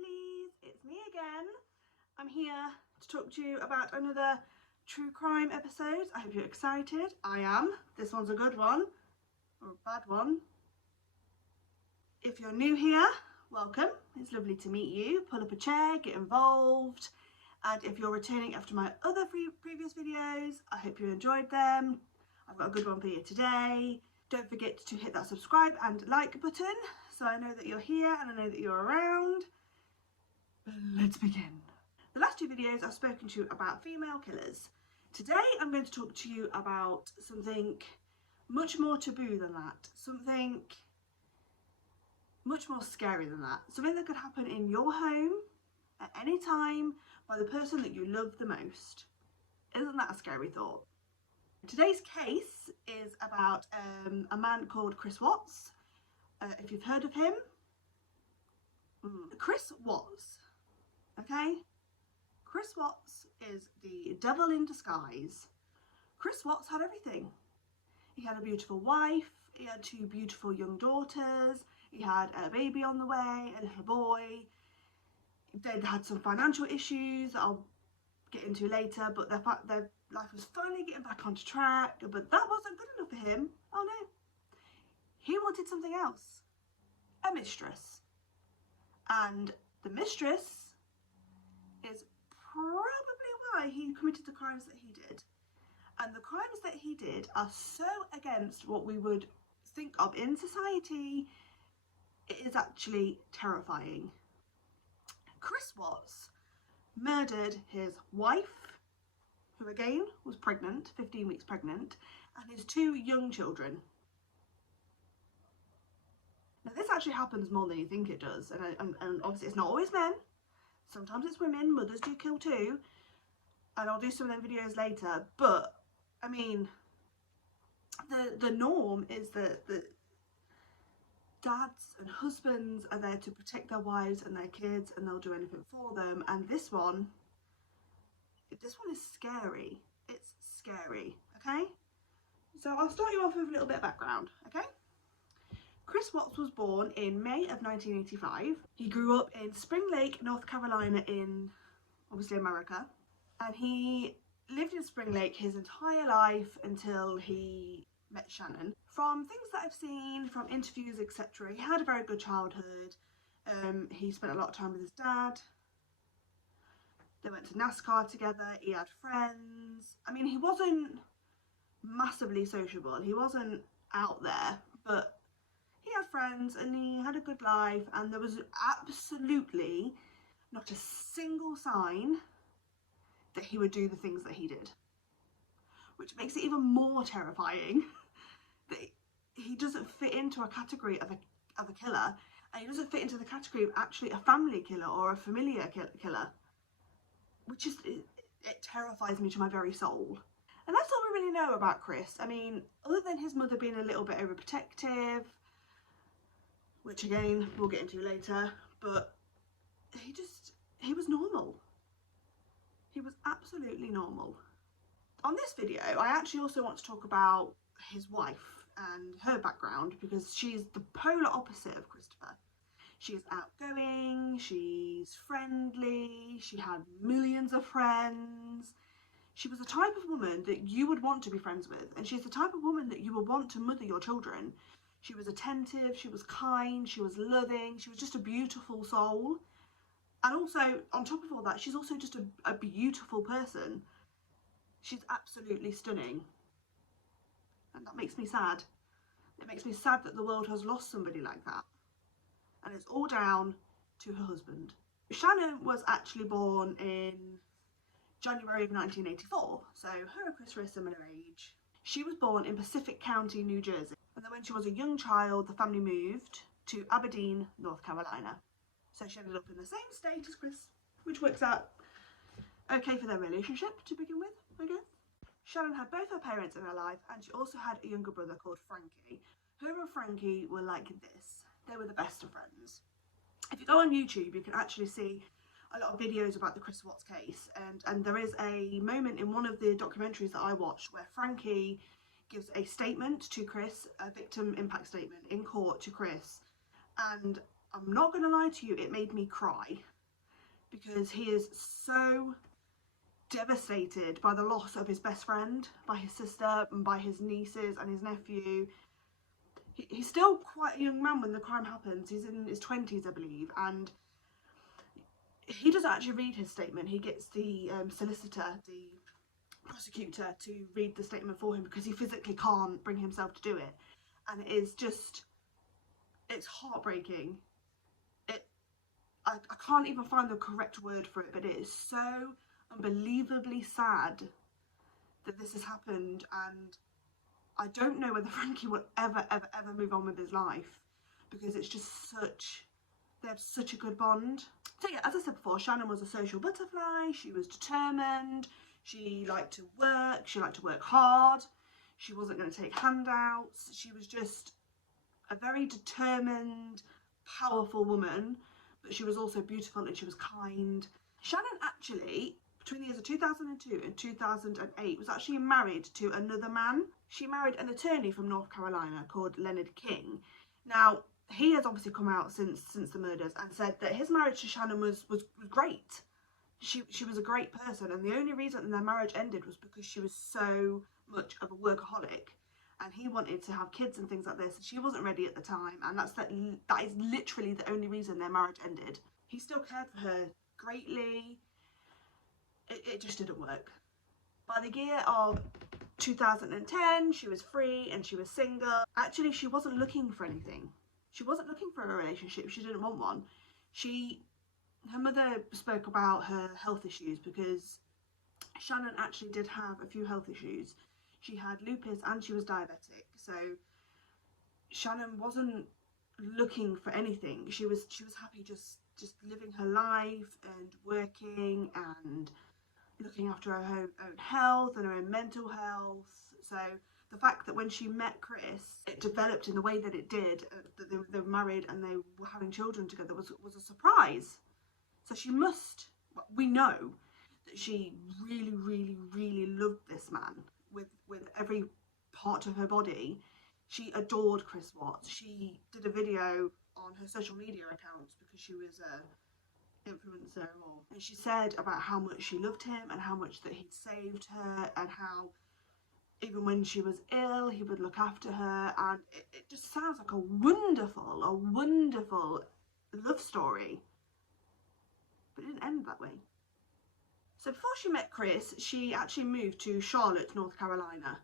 lovelies, it's me again. I'm here to talk to you about another true crime episode. I hope you're excited. I am. This one's a good one, or a bad one. If you're new here, welcome. It's lovely to meet you. Pull up a chair, get involved. And if you're returning after my other previous videos, I hope you enjoyed them. I've got a good one for you today. Don't forget to hit that subscribe and like button so I know that you're here and I know that you're around. But let's begin. The last two videos I've spoken to you about female killers. Today I'm going to talk to you about something much more taboo than that. Something much more scary than that. Something that could happen in your home at any time by the person that you love the most. Isn't that a scary thought? Today's case is about a man called Chris Watts. If you've heard of him. Chris Watts, okay? Chris Watts is the devil in disguise. Chris Watts had everything. He had a beautiful wife, he had two beautiful young daughters, he had a baby on the way, a little boy. They'd had some financial issues that I'll get into later, but their life was finally getting back onto track, but that wasn't good enough for him. Oh no. He wanted something else. A mistress. And the mistress is probably why he committed the crimes that he did. And the crimes that he did are so against what we would think of in society, it is actually terrifying. Chris Watts murdered his wife, who again was pregnant, 15 weeks pregnant, and his two young children. Now this actually happens more than you think it does, and obviously it's not always men. Sometimes it's women. Mothers do kill too, and I'll do some of them videos later. But I mean, the norm is that dads and husbands are there to protect their wives and their kids, and they'll do anything for them. And this one is scary. It's scary, okay? So I'll start you off with a little bit of background, okay? Chris Watts was born in May of 1985. He grew up in Spring Lake, North Carolina in, obviously, America. And he lived in Spring Lake his entire life until he met Shanann. From things that I've seen, from interviews, etc., he had a very good childhood. He spent a lot of time with his dad. They went to NASCAR together. He had friends. I mean, he wasn't massively sociable. He wasn't out there, but he had friends and he had a good life, and there was absolutely not a single sign that he would do the things that he did, which makes it even more terrifying that he doesn't fit into a category of a killer, and he doesn't fit into the category of actually a family killer or a familiar killer, which is, it terrifies me to my very soul. And that's all we really know about Chris. I mean, other than his mother being a little bit overprotective, which again we'll get into later, but he was normal. He was absolutely normal. On this video I actually also want to talk about his wife and her background, because she's the polar opposite of Christopher. She is outgoing, she's friendly, she had millions of friends. She was the type of woman that you would want to be friends with, and she's the type of woman that you would want to mother your children. She was attentive, she was kind, she was loving, she was just a beautiful soul. And also, on top of all that, she's also just a beautiful person. She's absolutely stunning. And that makes me sad. It makes me sad that the world has lost somebody like that. And it's all down to her husband. Shanann was actually born in January of 1984, so her and Chris were a similar age. She was born in Pacific County, New Jersey. And then when she was a young child, the family moved to Aberdeen, North Carolina. So she ended up in the same state as Chris, which works out okay for their relationship to begin with, I guess. Shanann had both her parents in her life, and she also had a younger brother called Frankie. Her and Frankie were like this. They were the best of friends. If you go on YouTube, you can actually see a lot of videos about the Chris Watts case, and there is a moment in one of the documentaries that I watched where Frankie gives a statement to Chris, a victim impact statement in court to Chris, and I'm not going to lie to you, it made me cry, because he is so devastated by the loss of his best friend, by his sister and by his nieces and his nephew. He's still quite a young man when the crime happens. He's in his 20s, I believe, and he doesn't actually read his statement. He gets the solicitor, the prosecutor, to read the statement for him because he physically can't bring himself to do it. And it is just, it's heartbreaking. I can't even find the correct word for it, but it is so unbelievably sad that this has happened, and I don't know whether Frankie will ever move on with his life, because it's just such, they have such a good bond. So yeah, as I said before, Shannan was a social butterfly. She was determined, she liked to work hard, she wasn't going to take handouts, she was just a very determined, powerful woman, but she was also beautiful and she was kind. Shannan actually, between the years of 2002 and 2008, was actually married to another man. She married an attorney from North Carolina called Leonard King. Now, he has obviously come out since the murders and said that his marriage to Shannan was great. She was a great person, and the only reason their marriage ended was because she was so much of a workaholic, and he wanted to have kids and things like this, and she wasn't ready at the time, and that is literally the only reason their marriage ended. He still cared for her greatly. It just didn't work. By the year of 2010, she was free and she was single. Actually, she wasn't looking for anything. She wasn't looking for a relationship. She didn't want one. Her mother spoke about her health issues, because Shannan actually did have a few health issues. She had lupus and she was diabetic. So Shannan wasn't looking for anything. She was happy just living her life and working and looking after her own health and her own mental health. So the fact that when she met Chris, it developed in the way that it did, that they were married and they were having children together, was a surprise. So we know that she really loved this man with every part of her body. She adored Chris Watts. She did a video on her social media accounts because she was a influencer, and she said about how much she loved him and how much that he'd saved her, and how even when she was ill he would look after her, and it just sounds like a wonderful love story, but it didn't end that way. So before she met Chris, she actually moved to Charlotte, North Carolina,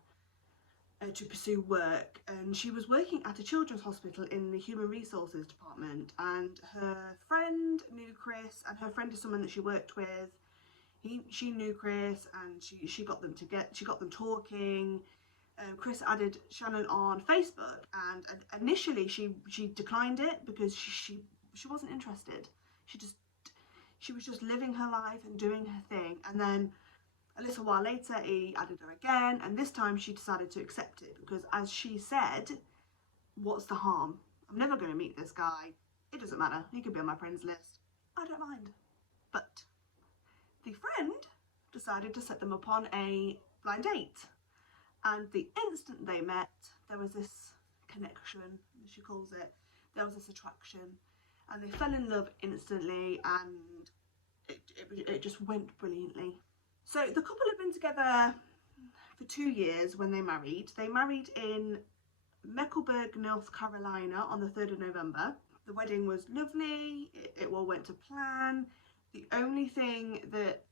to pursue work, and she was working at a children's hospital in the human resources department, and her friend knew Chris, and her friend is someone that she worked with. She knew Chris, and she got them talking. Chris added Shannan on Facebook, and initially she declined it because she wasn't interested. She was just living her life and doing her thing, and then a little while later he added her again, and this time she decided to accept it because, as she said, what's the harm? I'm never going to meet this guy. It doesn't matter. He could be on my friends list. I don't mind. But the friend decided to set them upon a blind date, and the instant they met, there was this connection, as she calls it. There was this attraction, and they fell in love instantly, and it just went brilliantly. So the couple had been together for 2 years when they married. They married in Mecklenburg, North Carolina on the 3rd of November. The wedding was lovely. It all went to plan. The only thing that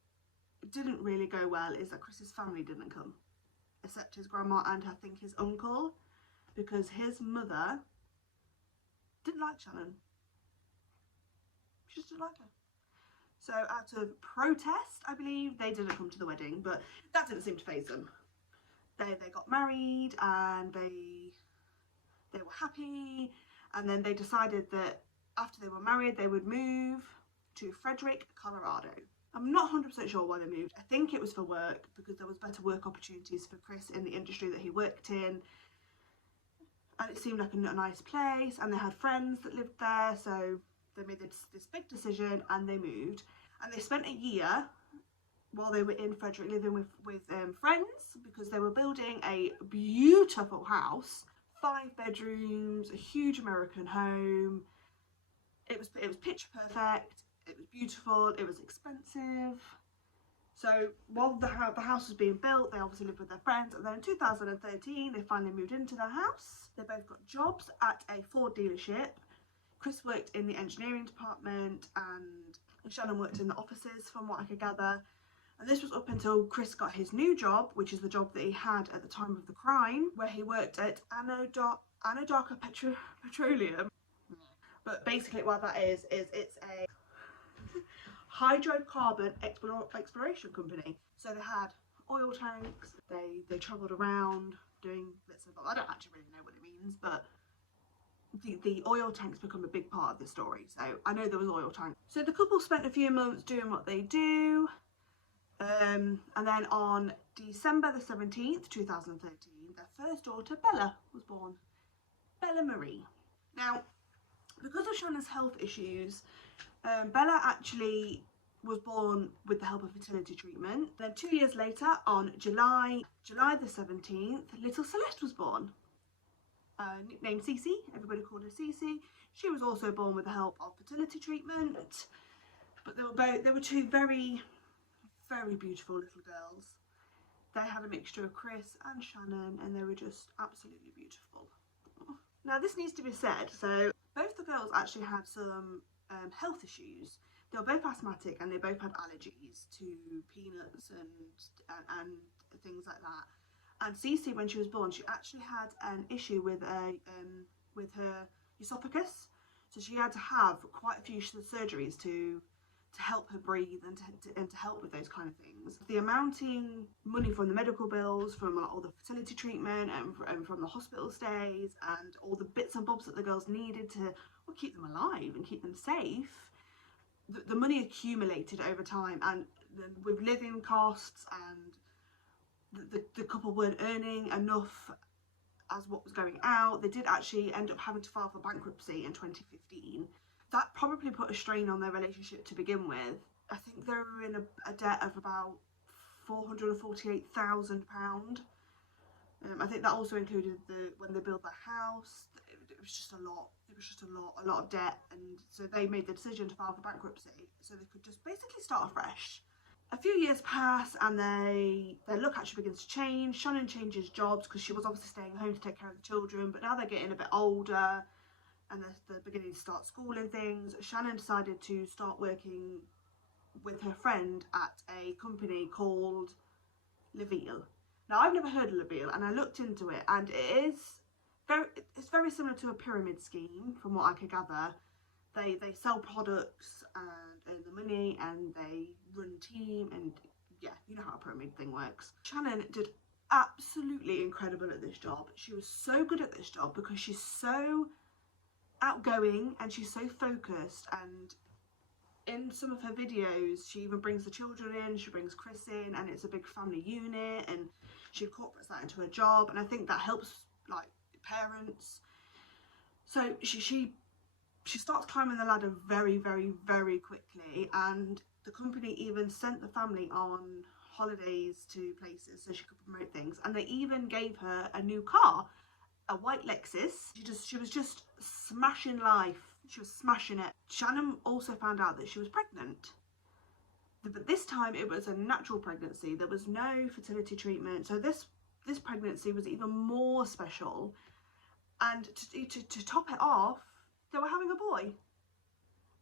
didn't really go well is that Chris's family didn't come, except his grandma and I think his uncle, because his mother didn't like Shannan. She just didn't like her. So out of protest, I believe, they didn't come to the wedding, but that didn't seem to faze them. They got married, and they were happy, and then they decided that after they were married they would move to Frederick, Colorado. I'm not 100% sure why they moved. I think it was for work, because there was better work opportunities for Chris in the industry that he worked in, and it seemed like a nice place, and they had friends that lived there, so they made this big decision and they moved. And they spent a year while they were in Frederick living with friends, because they were building a beautiful house, 5 bedrooms, a huge American home. It was picture perfect, it was beautiful, it was expensive. So while the house was being built, they obviously lived with their friends, and then in 2013 they finally moved into their house. They both got jobs at a Ford dealership. Chris worked in the engineering department and Shannon worked in the offices, from what I could gather. And this was up until Chris got his new job, which is the job that he had at the time of the crime, where he worked at Anadarko Petroleum. But basically what that is it's a hydrocarbon exploration company. So they had oil tanks, they travelled around doing bits of, I don't actually really know what it means, but the oil tanks become a big part of the story. So I know there was oil tanks. So the couple spent a few months doing what they do. And then on December the 17th, 2013, their first daughter, Bella, was born. Bella Marie. Now, because of Shannon's health issues, Bella actually was born with the help of fertility treatment. Then 2 years later, on July the 17th, little Celeste was born. Nicknamed Cece, everybody called her Cece. She was also born with the help of fertility treatment. But they were two very, very beautiful little girls. They had a mixture of Chris and Shannan, and they were just absolutely beautiful. Now this needs to be said, so both the girls actually had some health issues. They were both asthmatic and they both had allergies to peanuts and things like that. And Cece, when she was born, she actually had an issue with her esophagus, so she had to have quite a few surgeries to help her breathe and to help with those kind of things. The amounting money from the medical bills, from all the fertility treatment and from the hospital stays and all the bits and bobs that the girls needed to keep them alive and keep them safe, the money accumulated over time, and with living costs, and the couple weren't earning enough as what was going out. They did actually end up having to file for bankruptcy in 2015. That probably put a strain on their relationship to begin with. I think they were in a debt of about £448,000. I think that also included when they built their house. It was just a lot. It was just a lot of debt, and so they made the decision to file for bankruptcy so they could just basically start afresh. A few years pass and their look actually begins to change. Shannan changes jobs because she was obviously staying home to take care of the children, but now they're getting a bit older and they're beginning to start school and things. Shannan decided to start working with her friend at a company called Leveal. Now I've never heard of Leveal, and I looked into it, and it's very similar to a pyramid scheme from what I could gather. They sell products and earn the money, and they run team, and yeah, you know how a pyramid thing works. Shannan did absolutely incredible at this job. She was so good at this job because she's so outgoing and she's so focused, and in some of her videos she even brings the children in, she brings Chris in, and it's a big family unit, and she incorporates that into her job, and I think that helps like parents. So she starts climbing the ladder very, very, very quickly, and the company even sent the family on holidays to places so she could promote things, and they even gave her a new car, a white Lexus. She was just smashing life. She was smashing it. Shannan also found out that she was pregnant, but this time it was a natural pregnancy. There was no fertility treatment, so this pregnancy was even more special. And to top it off, they were having a boy,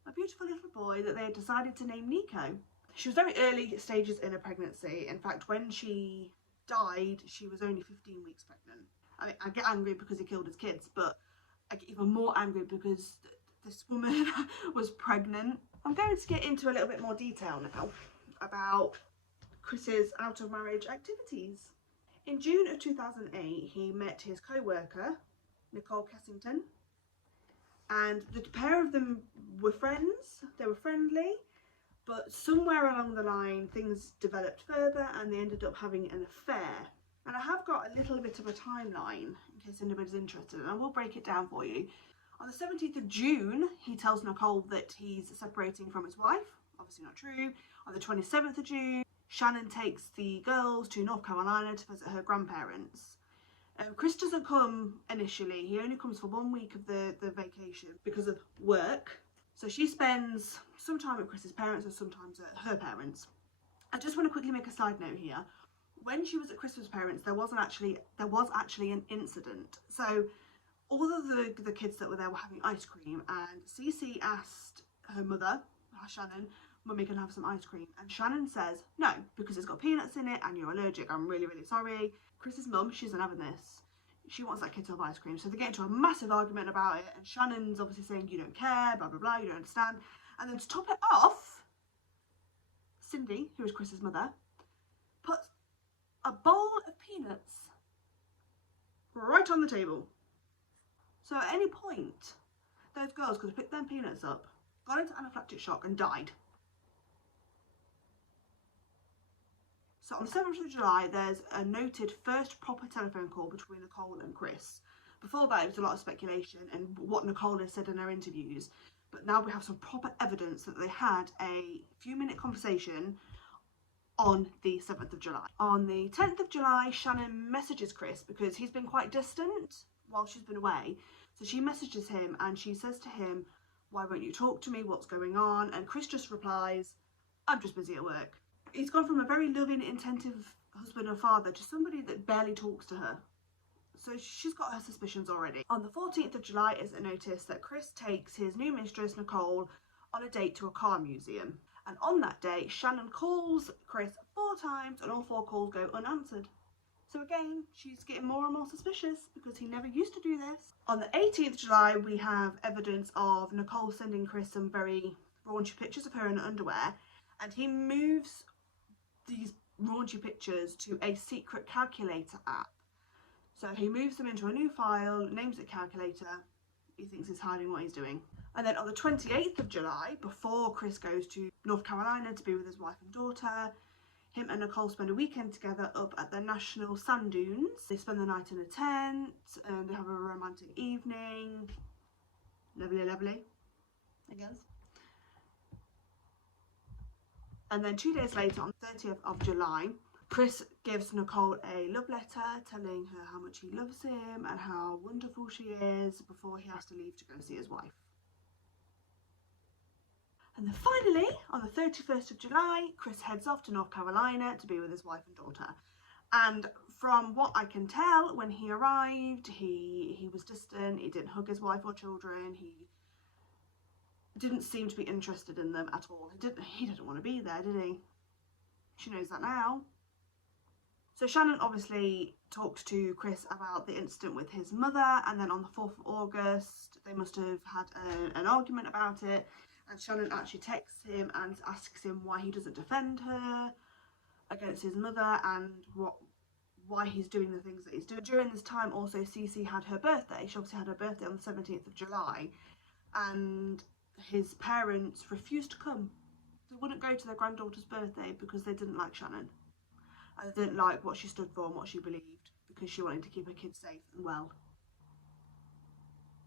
a beautiful little boy that they had decided to name Nico. She was very early stages in her pregnancy. In fact, when she died, she was only 15 weeks pregnant. I mean, I get angry because he killed his kids, but I get even more angry because this woman was pregnant. I'm going to get into a little bit more detail now about Chris's out of marriage activities. In June of 2008, he met his co-worker, Nickole Utoft, and the pair of them were friends. They were friendly, but somewhere along the line things developed further and they ended up having an affair. And I have got a little bit of a timeline in case anybody's interested, and I will break it down for you. On the 17th of June, he tells Nickole that he's separating from his wife. Obviously not true. On the 27th of June, Shannan takes the girls to North Carolina to visit her grandparents. Chris doesn't come initially. He only comes for 1 week of the vacation because of work. So she spends some time at Chris's parents and sometimes at her parents. I just want to quickly make a side note here. When she was at Chris's parents, there was actually an incident. So all of the kids that were there were having ice cream, and Cece asked her mother, Shanann, "Mummy, can I have some ice cream?" And Shanann says, "No, because it's got peanuts in it and you're allergic. I'm really, really sorry." Chris's mum, she isn't having this. She wants that kid to have ice cream. So they get into a massive argument about it, and Shannon's obviously saying, "You don't care, blah, blah, blah, you don't understand." And then to top it off, Cindy, who is Chris's mother, puts a bowl of peanuts right on the table. So at any point, those girls could have picked them peanuts up, got into anaphylactic shock and died. So on the 7th of July, there's a noted first proper telephone call between Nickole and Chris. Before that, it was a lot of speculation and what Nickole has said in her interviews. But now we have some proper evidence that they had a few-minute conversation on the 7th of July. On the 10th of July, Shanann messages Chris because he's been quite distant while she's been away. So she messages him and she says to him, "Why won't you talk to me? What's going on?" And Chris just replies, "I'm just busy at work." He's gone from a very loving, attentive husband and father to somebody that barely talks to her. So she's got her suspicions already. On the 14th of July is a notice that Chris takes his new mistress, Nickole, on a date to a car museum. And on that day, Shanann calls Chris 4 times and all 4 calls go unanswered. So again, she's getting more and more suspicious because he never used to do this. On the 18th of July, we have evidence of Nickole sending Chris some very raunchy pictures of her in underwear, and he moves these raunchy pictures to a secret calculator app. So he moves them into a new file, names it calculator. He thinks he's hiding what he's doing. And then on the 28th of July, before Chris goes to North Carolina to be with his wife and daughter, him and Nickole spend a weekend together up at the National Sand Dunes. They spend the night in a tent and they have a romantic evening. Lovely, lovely, I guess. And then 2 days later, on the 30th of July, Chris gives Nickole a love letter telling her how much he loves him and how wonderful she is before he has to leave to go see his wife. And then finally, on the 31st of July, Chris heads off to North Carolina to be with his wife and daughter. And from what I can tell, when he arrived, he was distant, he didn't hug his wife or children, he didn't seem to be interested in them at all. He didn't want to be there, did he? She knows that now. So Shanann obviously talked to Chris about the incident with his mother, and then on the 4th of August, they must have had an argument about it, and Shanann actually texts him and asks him why he doesn't defend her against his mother and why he's doing the things that he's doing. During this time also, Cece had her birthday. She obviously had her birthday on the 17th of July, and his parents refused to come. They wouldn't go to their granddaughter's birthday because they didn't like Shanann. And they didn't like what she stood for and what she believed, because she wanted to keep her kids safe and well.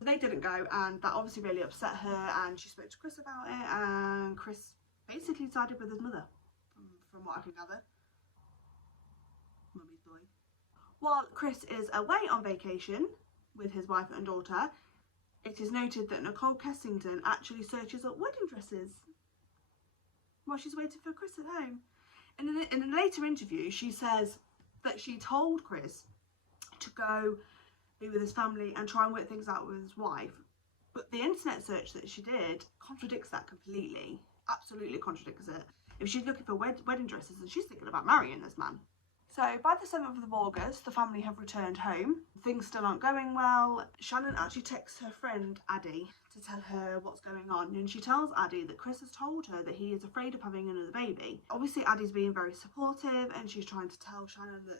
They didn't go, and that obviously really upset her, and she spoke to Chris about it, and Chris basically sided with his mother, from what I can gather. Mummy's boy. While Chris is away on vacation with his wife and daughter, it is noted that Nickole Kessington actually searches up wedding dresses while she's waiting for Chris at home. And in a later interview, she says that she told Chris to go be with his family and try and work things out with his wife. But the internet search that she did contradicts that completely. Absolutely contradicts it. If she's looking for wedding dresses, then she's thinking about marrying this man. So by the 7th of August, the family have returned home. Things still aren't going well. Shanann actually texts her friend Addie to tell her what's going on, and she tells Addie that Chris has told her that he is afraid of having another baby. Obviously Addie's being very supportive, and she's trying to tell Shanann that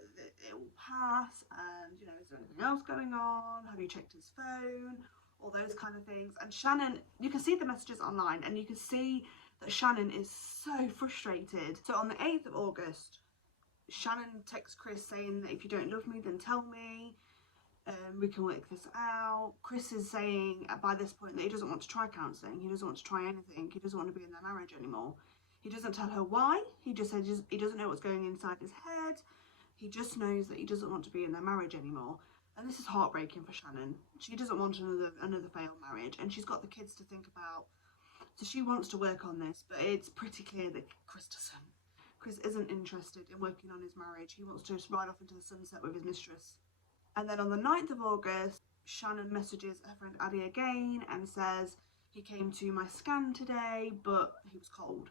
it will pass, and is there anything else going on? Have you checked his phone? All those kind of things. And Shanann, you can see the messages online, and you can see that Shanann is so frustrated. So on the 8th of August, Shanann texts Chris saying that if you don't love me, then tell me. We can work this out. Chris is saying by this point that he doesn't want to try counselling. He doesn't want to try anything. He doesn't want to be in their marriage anymore. He doesn't tell her why. He just says he doesn't know what's going inside his head. He just knows that he doesn't want to be in their marriage anymore. And this is heartbreaking for Shanann. She doesn't want another failed marriage, and she's got the kids to think about. So she wants to work on this, but it's pretty clear that Chris doesn't. Chris isn't interested in working on his marriage. He wants to just ride off into the sunset with his mistress. And then on the 9th of August, Shannan messages her friend Addie again and says, he came to my scan today, but he was cold.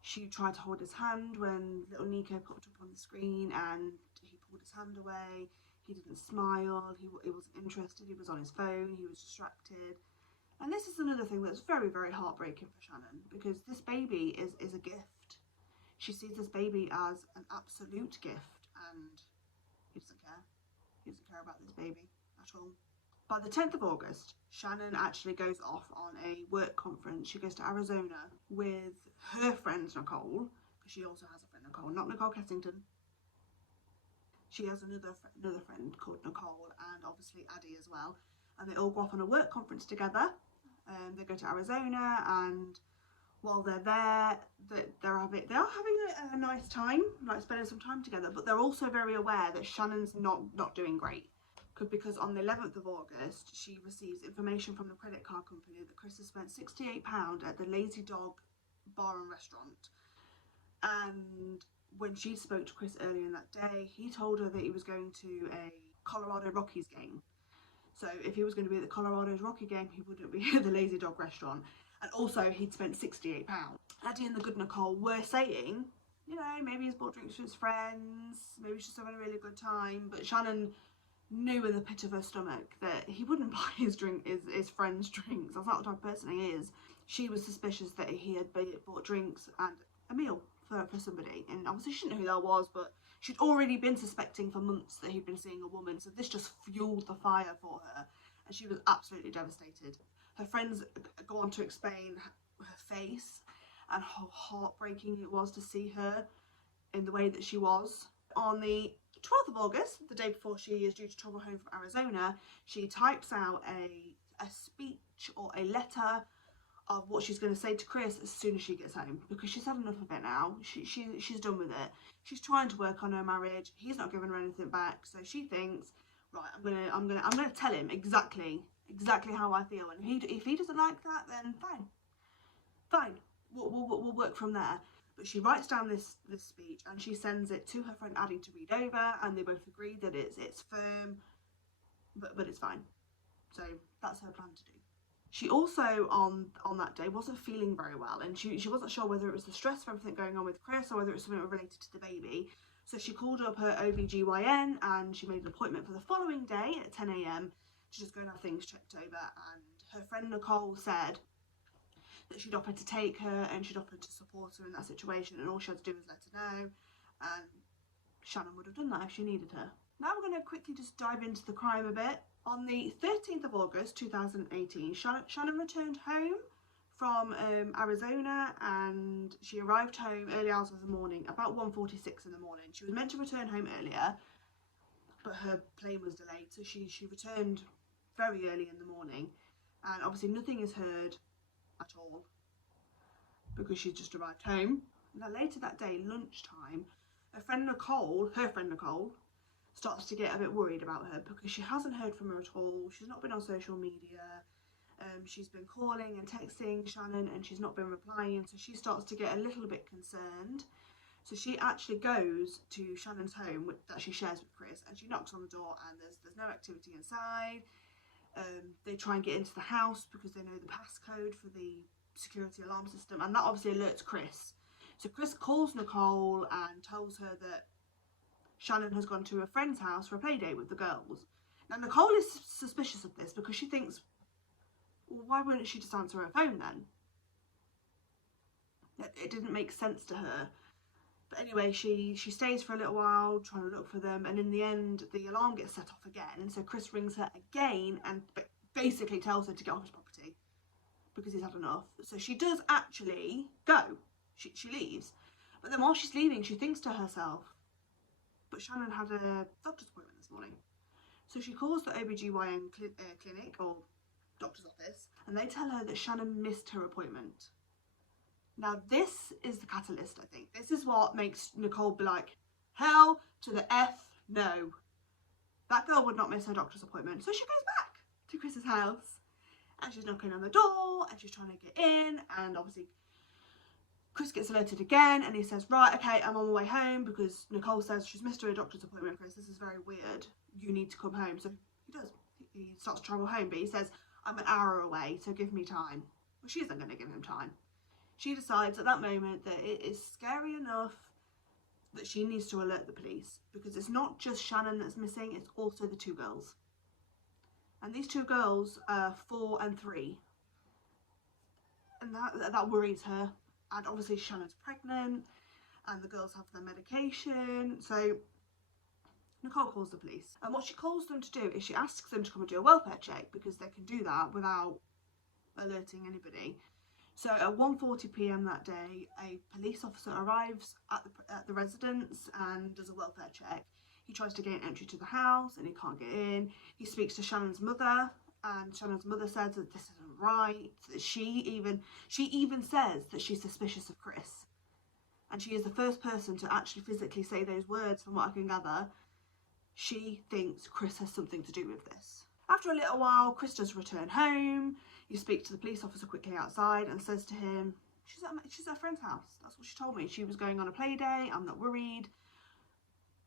She tried to hold his hand when little Nico popped up on the screen and he pulled his hand away. He didn't smile, he wasn't interested, he was on his phone, he was distracted. And this is another thing that's very, very heartbreaking for Shannan, because this baby is a gift. She sees this baby as an absolute gift, and he doesn't care. He doesn't care about this baby at all. By the 10th of August, Shannan actually goes off on a work conference. She goes to Arizona with her friend Nickole, because she also has a friend Nickole, not Nickole Kessington. She has another friend called Nickole, and obviously Addie as well. And they all go off on a work conference together. They go to Arizona, and while they're there, they are having a nice time, like spending some time together. But they're also very aware that Shannan's not doing great, because on the 11th of August, she receives information from the credit card company that Chris has spent £68 at the Lazy Dog bar and restaurant. And when she spoke to Chris earlier in that day, he told her that he was going to a Colorado Rockies game. So if he was going to be at the Colorado's Rocky game, he wouldn't be at the Lazy Dog restaurant. And also, he'd spent £68. Addie and the good Nickole were saying, you know, maybe he's bought drinks for his friends, maybe he's just having a really good time. But Shannan knew in the pit of her stomach that he wouldn't buy his friends' drinks. That's not the type of person he is. She was suspicious that he had bought drinks and a meal for somebody. And obviously she didn't know who that was, but she'd already been suspecting for months that he'd been seeing a woman. So this just fueled the fire for her. And she was absolutely devastated. Her friends go on to explain her face and how heartbreaking it was to see her in the way that she was. On the 12th of August, the day before she is due to travel home from Arizona, she types out a speech or a letter of what she's going to say to Chris as soon as she gets home, because she's had enough of it now. She's done with it. She's trying to work on her marriage. He's not giving her anything back, so she thinks, right, I'm gonna tell him exactly how I feel, and if he doesn't like that, then fine, we'll work from there. But she writes down this speech and she sends it to her friend Addie to read over, and they both agree that it's firm, but it's fine. So that's her plan to do. She also, on that day, wasn't feeling very well, and she wasn't sure whether it was the stress of everything going on with Chris or whether it was something related to the baby. So she called up her OB-GYN and she made an appointment for the following day at 10 AM to just go and have things checked over. And her friend Nickole said that she'd offered to take her and she'd offered to support her in that situation, and all she had to do was let her know, and Shannan would have done that if she needed her. Now we're going to quickly just dive into the crime a bit. On the 13th of August 2018, Shannan returned home from Arizona, and she arrived home early hours of the morning, about 1:46 in the morning. She was meant to return home earlier, but her plane was delayed, so she returned very early in the morning, and obviously nothing is heard at all because she's just arrived home. Now later that day, lunchtime, her friend Nickole starts to get a bit worried about her because she hasn't heard from her at all. She's not been on social media. She's been calling and texting Shannan and she's not been replying, so she starts to get a little bit concerned. So she actually goes to Shannan's home that she shares with Chris, and she knocks on the door, and there's no activity inside. They try and get into the house because they know the passcode for the security alarm system, and that obviously alerts Chris. So Chris calls Nickole and tells her that Shannan has gone to a friend's house for a play date with the girls. Now Nickole is suspicious of this because she thinks, well, why wouldn't she just answer her phone then? It didn't make sense to her. But anyway, she stays for a little while trying to look for them, and in the end the alarm gets set off again. So Chris rings her again and basically tells her to get off his property because he's had enough. So she does actually go. She leaves. But then while she's leaving, she thinks to herself, but Shannan had a doctor's appointment this morning. So she calls the OB-GYN clinic or doctor's office, and they tell her that Shannan missed her appointment. Now this is the catalyst, I think. This is what makes Nickole be like, hell to the F no. That girl would not miss her doctor's appointment. So she goes back to Chris's house and she's knocking on the door and she's trying to get in, and obviously Chris gets alerted again and he says, right, okay, I'm on my way home, because Nickole says she's missed her doctor's appointment. Chris, this is very weird, you need to come home. So he does. He starts to travel home, but he says, I'm an hour away, so give me time. Well, she isn't going to give him time. She decides at that moment that it is scary enough that she needs to alert the police, because it's not just Shannan that's missing, it's also the 2 girls. And these 2 girls are 4 and 3. And that worries her. And obviously Shannon's pregnant and the girls have their medication. So Nickole calls the police. And what she calls them to do is she asks them to come and do a welfare check, because they can do that without alerting anybody. So at 1:40 p.m. that day, a police officer arrives at the residence and does a welfare check. He tries to gain entry to the house and he can't get in. He speaks to Shannon's mother, and Shannon's mother says that this isn't right. She even says that she's suspicious of Chris. And she is the first person to actually physically say those words, from what I can gather. She thinks Chris has something to do with this. After a little while, Chris does return home. You speak to the police officer quickly outside and says to him, she's at her friend's house. That's what she told me. She was going on a play day. I'm not worried.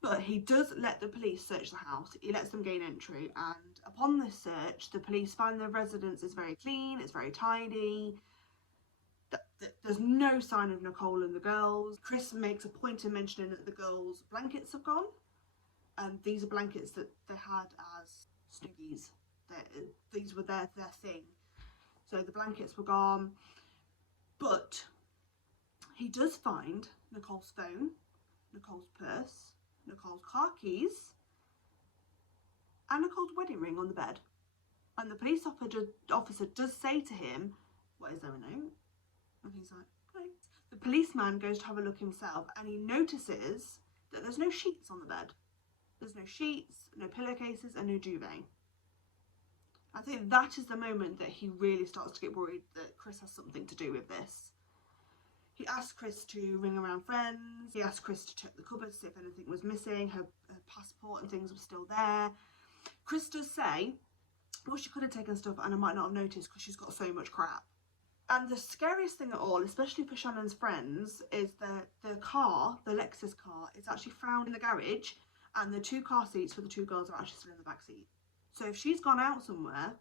But he does let the police search the house. He lets them gain entry, and upon this search, the police find the residence is very clean, it's very tidy. There's no sign of Nickole and the girls. Chris makes a point of mentioning that the girls' blankets have gone, and these are blankets that they had as snuggies. These were their thing. So the blankets were gone, but he does find Nickole's phone, Nickole's purse, Nickole's car keys, and Nickole's wedding ring on the bed. And the police officer does say to him, "What, is there a note?" And he's like, "No." The policeman goes to have a look himself, and he notices that there's no sheets on the bed. There's no sheets, no pillowcases, and no duvet. I think that is the moment that he really starts to get worried that Chris has something to do with this. He asked Chris to ring around friends. He asked Chris to check the cupboards, see if anything was missing. Her passport and things were still there. Chris does say, well, she could have taken stuff and I might not have noticed because she's got so much crap. And the scariest thing at all, especially for Shannon's friends, is that the car, the Lexus car, is actually found in the garage, and the 2 car seats for the 2 girls are actually still in the back seat. So if she's gone out somewhere,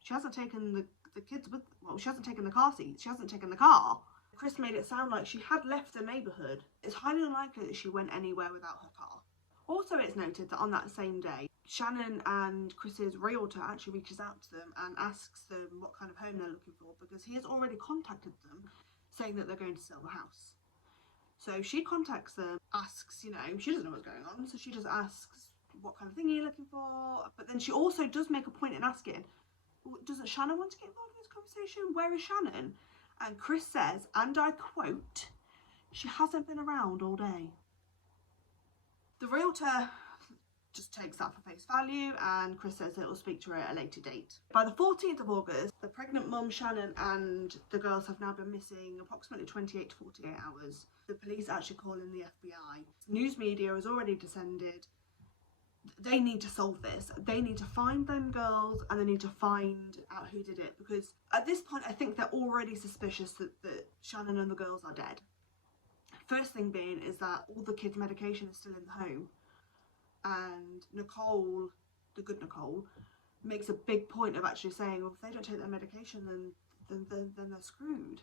she hasn't taken the kids with, well, she hasn't taken the car seats, she hasn't taken the car. Chris made it sound like she had left the neighbourhood. It's highly unlikely that she went anywhere without her car. Also, it's noted that on that same day, Shannan and Chris's realtor actually reaches out to them and asks them what kind of home they're looking for, because he has already contacted them saying that they're going to sell the house. So she contacts them, asks, you know, she doesn't know what's going on, so she just asks, what kind of thing are you looking for? But then she also does make a point in asking, well, doesn't Shannan want to get involved in this conversation? Where is Shannan? And Chris says, and I quote, she hasn't been around all day. The realtor just takes that for face value, and Chris says that he'll speak to her at a later date. By the 14th of August, the pregnant mum Shannan and the girls have now been missing approximately 28 to 48 hours. The police actually call in the FBI. News media has already descended. They need to solve this. They need to find them girls, and they need to find out who did it, because at this point I think they're already suspicious that Shannan and the girls are dead. First thing being is that all the kids' medication is still in the home, and Nickole, the good Nickole, makes a big point of actually saying, well, if they don't take their medication, then they're screwed.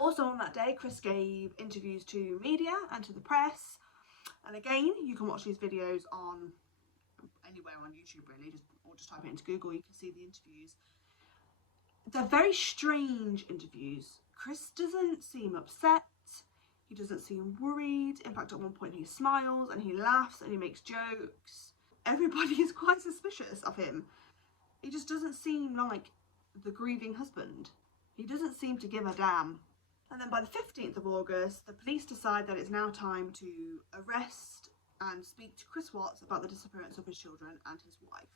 Also on that day, Chris gave interviews to media and to the press, and again, you can watch these videos on anywhere on YouTube really, or just type it into Google, you can see the interviews. They're very strange interviews. Chris doesn't seem upset, he doesn't seem worried. In fact, at one point he smiles and he laughs and he makes jokes. Everybody is quite suspicious of him. He just doesn't seem like the grieving husband. He doesn't seem to give a damn. And then by the 15th of August, the police decide that it's now time to arrest and speak to Chris Watts about the disappearance of his children and his wife.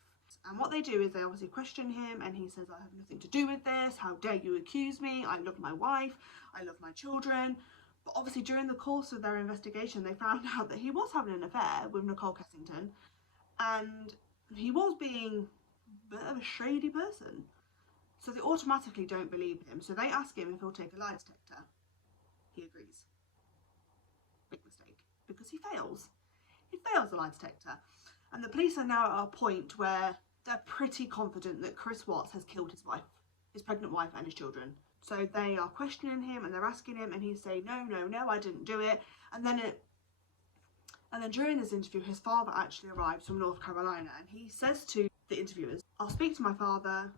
And what they do is they obviously question him, and he says, I have nothing to do with this, how dare you accuse me, I love my wife, I love my children. But obviously during the course of their investigation, they found out that he was having an affair with Nickole Kessington, and he was being a bit of a shady person. So they automatically don't believe him. So they ask him if he'll take a lie detector. He agrees. Big mistake, because he fails. He fails the lie detector. And the police are now at a point where they're pretty confident that Chris Watts has killed his wife, his pregnant wife and his children. So they are questioning him and they're asking him, and he's saying, no, I didn't do it. And then during this interview, his father actually arrives from North Carolina, and he says to the interviewers, I'll speak to my father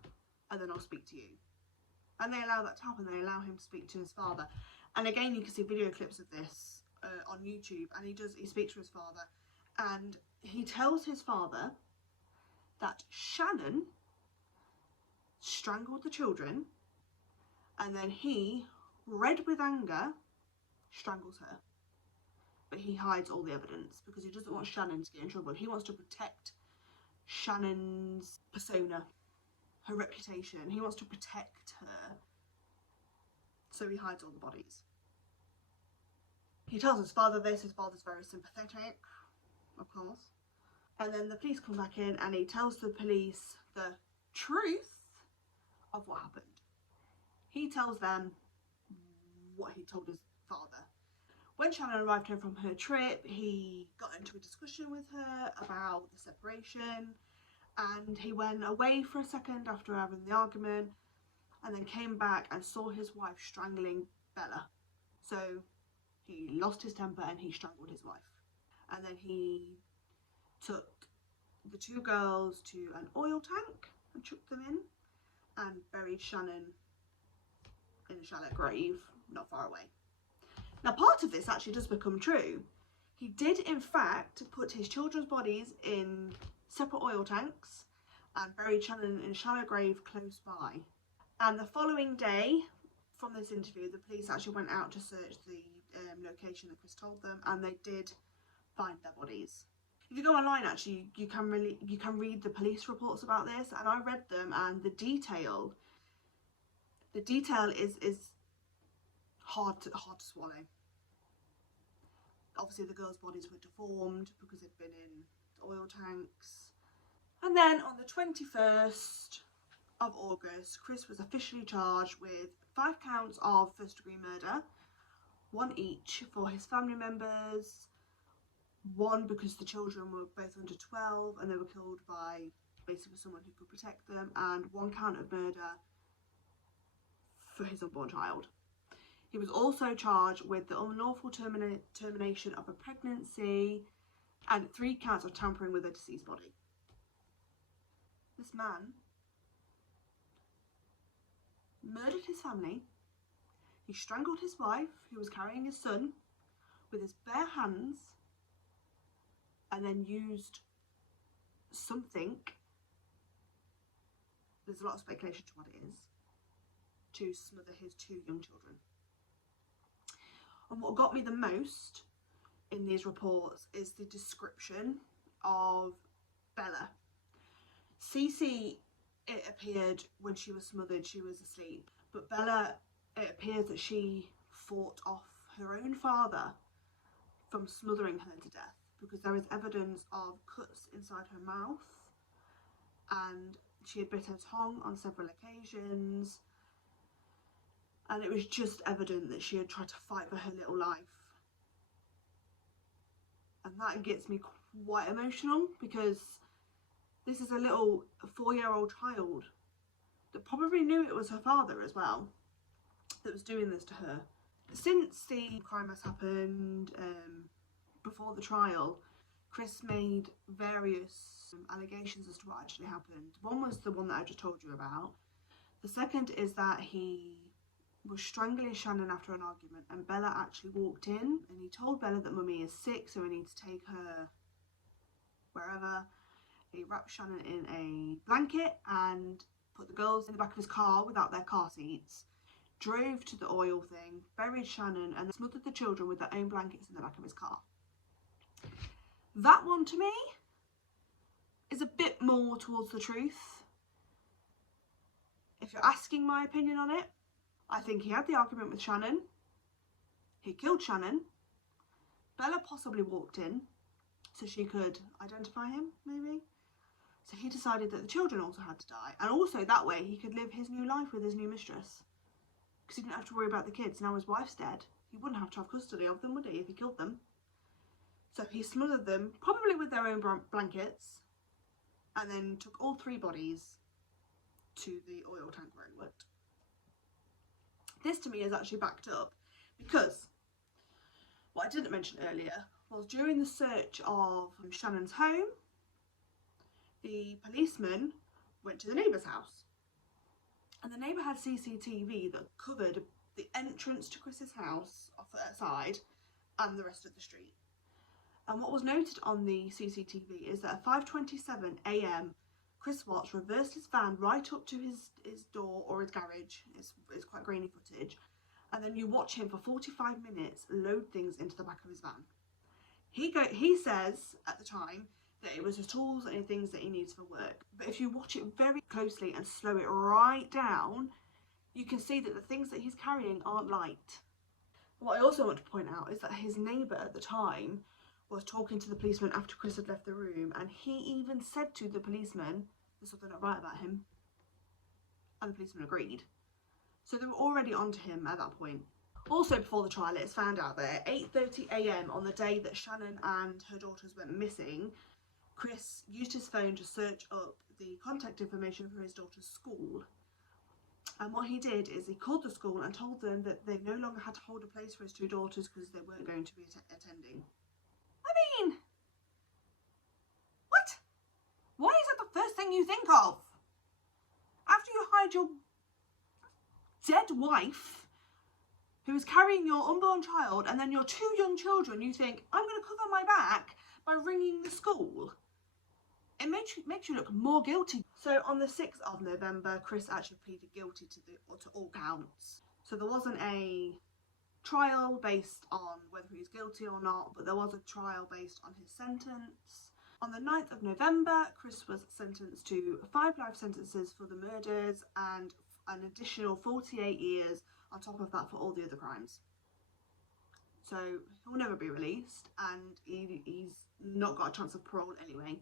and then I'll speak to you. And they allow that to happen. They allow him to speak to his father. And again, you can see video clips of this on YouTube, and he speaks to his father, and he tells his father that Shannan strangled the children, and then he, red with anger, strangles her. But he hides all the evidence because he doesn't want Shannan to get in trouble. He wants to protect Shannon's persona, her reputation. He wants to protect her. So he hides all the bodies. He tells his father this. His father's very sympathetic, of course. And then the police come back in, and he tells the police the truth of what happened. He tells them what he told his father. When Shanann arrived home from her trip, he got into a discussion with her about the separation, and he went away for a second after having the argument, and then came back and saw his wife strangling Bella. So he lost his temper and he strangled his wife. And then he took the two girls to an oil tank and chucked them in, and buried Shanann in a shallow grave not far away. Now, part of this actually does become true. He did in fact put his children's bodies in separate oil tanks and buried Shanann in a shallow grave close by. And the following day from this interview, the police actually went out to search the location that Chris told them, and they did find their bodies. If you go online, actually, you can read the police reports about this, and I read them, and the detail is hard to swallow. Obviously, the girls' bodies were deformed because they'd been in oil tanks. And then on the 21st of August, Chris was officially charged with 5 counts of first-degree murder, 1 each for his family members, 1 because the children were both under 12 and they were killed by basically someone who could protect them, and 1 count of murder for his unborn child. He was also charged with the unlawful termination of a pregnancy and 3 counts of tampering with a deceased body. This man murdered his family. He strangled his wife, who was carrying his son, with his bare hands, and then used something, there's a lot of speculation to what it is, to smother his 2 young children. And what got me the most in these reports is the description of Bella. Cece, it appeared when she was smothered, she was asleep. But Bella, it appears that she fought off her own father from smothering her to death, because there is evidence of cuts inside her mouth, and she had bit her tongue on several occasions, and it was just evident that she had tried to fight for her little life. And that gets me quite emotional, because this is a little 4-year-old child that probably knew it was her father as well that was doing this to her. Since the crime has happened, before the trial, Chris made various allegations as to what actually happened. One was the one that I just told you about. The second is that he was strangling Shanann after an argument, and Bella actually walked in, and he told Bella that Mummy is sick, so he needs to take her wherever. He wrapped Shanann in a blanket and put the girls in the back of his car without their car seats, drove to the oil thing, buried Shanann, and smothered the children with their own blankets in the back of his car. That one, to me, is a bit more towards the truth. If you're asking my opinion on it, I think he had the argument with Shanann. He killed Shanann. Bella possibly walked in so she could identify him, maybe. So he decided that the children also had to die, and also that way he could live his new life with his new mistress, because he didn't have to worry about the kids. Now his wife's dead, he wouldn't have to have custody of them, would he, if he killed them? So he smothered them, probably with their own blankets, and then took all 3 bodies to the oil tank where he worked. This to me is actually backed up, because what I didn't mention earlier was during the search of Shannon's home, the policeman went to the neighbour's house, and the neighbour had CCTV that covered the entrance to Chris's house off the side and the rest of the street. And what was noted on the CCTV is that at 5:27 AM, Chris Watts reversed his van right up to his door or his garage. It's quite grainy footage. And then you watch him for 45 minutes load things into the back of his van. He says at the time that it was his tools and things that he needs for work. But if you watch it very closely and slow it right down, you can see that the things that he's carrying aren't light. What I also want to point out is that his neighbour at the time was talking to the policeman after Chris had left the room, and he even said to the policeman, there's something not right about him. And the policeman agreed. So they were already onto him at that point. Also before the trial, it's found out that at 8:30 AM on the day that Shannan and her daughters went missing, Chris used his phone to search up the contact information for his daughter's school. And what he did is he called the school and told them that they no longer had to hold a place for his 2 daughters because they weren't going to be attending. I mean, what? Why is that the first thing you think of? After you hide your dead wife, who is carrying your unborn child, and then your 2 young children, you think, I'm going to cover my back by ringing the school. It makes you look more guilty. So on the 6th of November, Chris actually pleaded guilty to all counts. So there wasn't a trial based on whether he's guilty or not, but there was a trial based on his sentence. On the 9th of November, Chris was sentenced to 5 life sentences for the murders and an additional 48 years on top of that for all the other crimes. So he'll never be released, and he's not got a chance of parole anyway,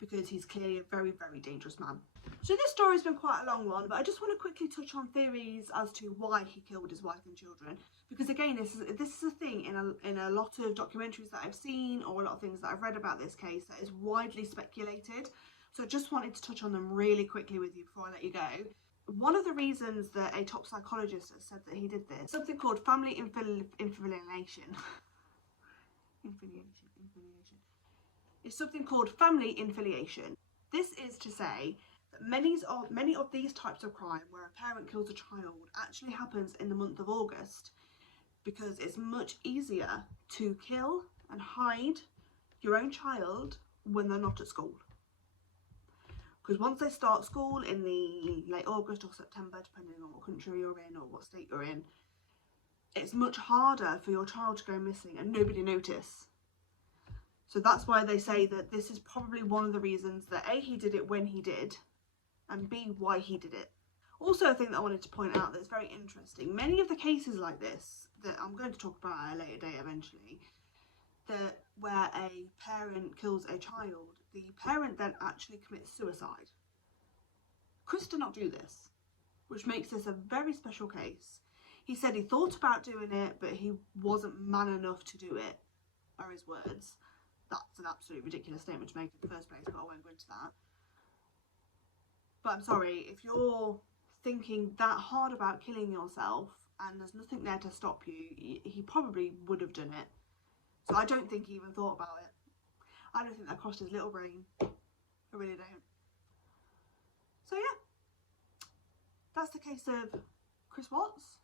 because he's clearly a very, very dangerous man. So this story's been quite a long one, but I just want to quickly touch on theories as to why he killed his wife and children, because again, this is a thing in a lot of documentaries that I've seen, or a lot of things that I've read about this case, that is widely speculated. So I just wanted to touch on them really quickly with you before I let you go. One of the reasons that a top psychologist has said that he did this, something called family infiliation. It's something called family infiliation. This is to say that many of these types of crime where a parent kills a child actually happens in the month of August, because it's much easier to kill and hide your own child when they're not at school. Because once they start school in the late August or September, depending on what country you're in or what state you're in, it's much harder for your child to go missing and nobody notice. So that's why they say that this is probably one of the reasons that A, he did it when he did, and B, why he did it. Also, a thing that I wanted to point out that's very interesting, many of the cases like this, that I'm going to talk about at a later date eventually, that where a parent kills a child, the parent then actually commits suicide. Chris did not do this, which makes this a very special case. He said he thought about doing it, but he wasn't man enough to do it, are his words. That's an absolutely ridiculous statement to make in the first place, but I won't go into that. But I'm sorry, if you're thinking that hard about killing yourself and there's nothing there to stop you, he probably would have done it. So I don't think he even thought about it. I don't think that crossed his little brain. I really don't. So yeah, that's the case of Chris Watts.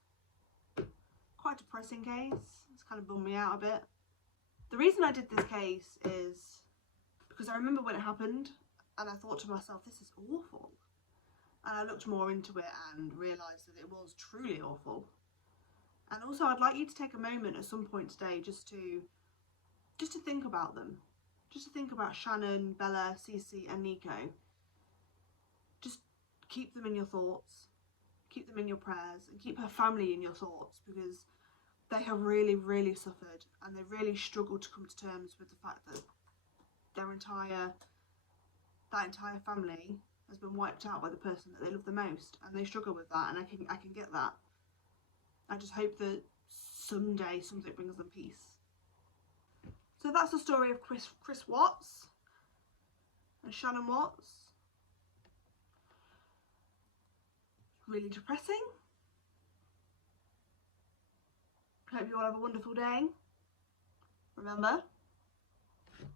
Quite a depressing case. It's kind of bummed me out a bit. The reason I did this case is because I remember when it happened and I thought to myself, this is awful. And I looked more into it and realised that it was truly awful. And also I'd like you to take a moment at some point today just to think about them. Just to think about Shannan, Bella, Cece and Nico. Just keep them in your thoughts. Keep them in your prayers and keep her family in your thoughts, because they have really, really suffered and they really struggled to come to terms with the fact that their entire that entire family has been wiped out by the person that they love the most, and they struggle with that, and I can get that. I just hope that someday something brings them peace. So that's the story of Chris Watts and Shannan Watts. Really depressing. Hope you all have a wonderful day. Remember,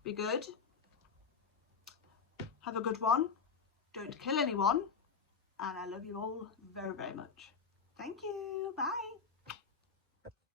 be good. Have a good one. Don't kill anyone. And I love you all very, very much. Thank you. Bye.